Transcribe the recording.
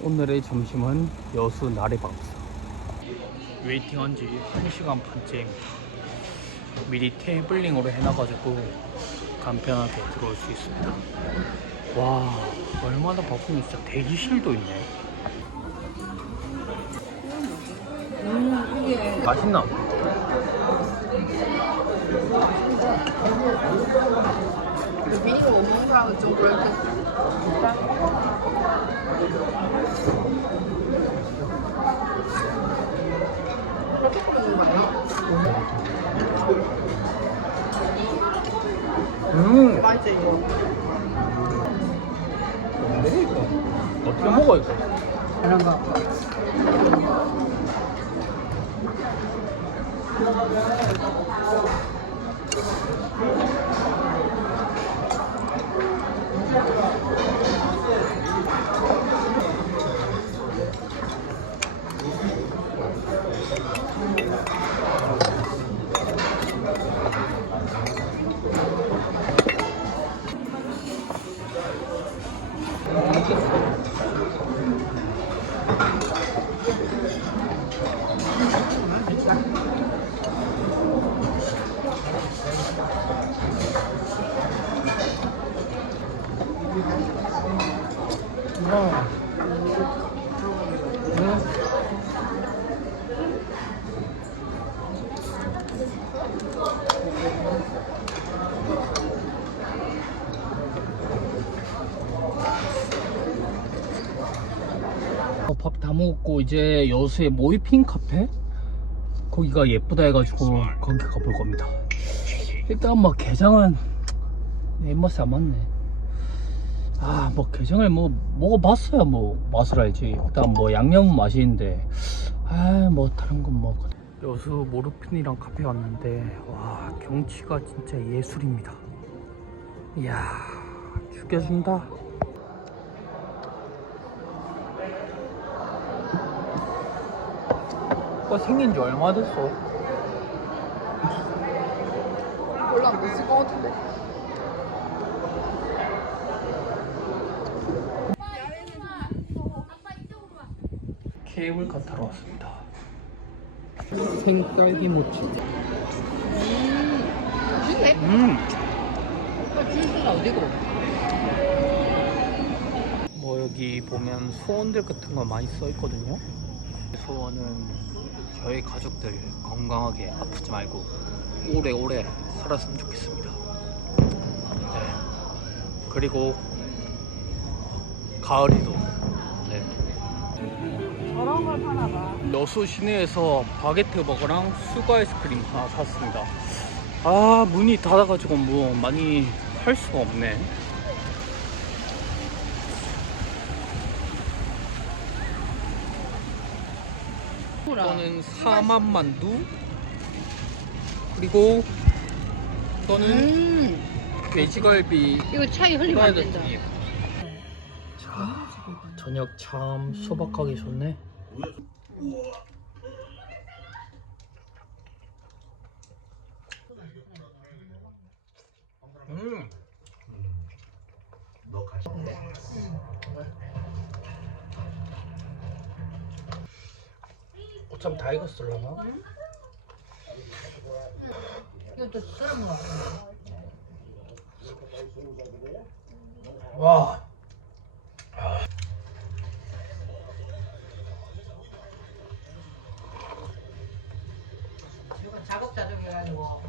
오늘의 점심은 여수 나래밥상 웨이팅한 지 1시간 반째입니다 미리 테이블링으로 해놔가지고 간편하게 들어올 수 있습니다 와 얼마나 바쁜지 진짜 대기실도 있네 음, 맛있나? 비닐을 못 먹는 사람은 좀 그럴 텐데. 그렇게 끓이는 거 아니야? 음 맛있지 이거? 뭔데 이거? 어 어 이거? 이런 거. 와. 음. 어, 밥다 먹었고 이제 여수의 모이핑 카페 거기가 예쁘다 해가지고 거기 가볼 겁니다. 일단 뭐 게장은 내 입맛에 안 맞네. 아, 뭐 게장을 뭐 먹어봤어야 뭐 맛을 알지. 일단 뭐 양념은 맛있는데, 아, 뭐 다른 건 뭐. 여수 모르핀이랑 카페 왔는데, 와 경치가 진짜 예술입니다. 이야, 죽여준다. 오빠 생긴 지 얼마 됐어? 별로 안 됐을 것 같은데. 케이블 카 타러 왔습니다. 생딸기 모찌. 맛있네. 음. 오빠 주스가 어디고? 뭐 여기 보면 소원들 같은 거 많이 써 있거든요. 소원은 저희 가족들 건강하게 아프지 말고 오래오래 살았으면 좋겠습니다. 네. 그리고 가을이도 네. 저런 걸 파나 봐. 여수 시내에서 바게트 버거랑 수거 아이스크림 하나 샀습니다. 아 문이 닫아가지고 뭐 많이 할 수가 없네. 이거는 사만 만두 그리고 이거는 음, 돼지갈비 이거 차에 흘리면 안 프라이드 된다. 튀김. 자 저녁 참 소박하게 좋네. 음. 어쩜 다 익었을라나? 이것도 썰은 거 같은데. 와. the wall.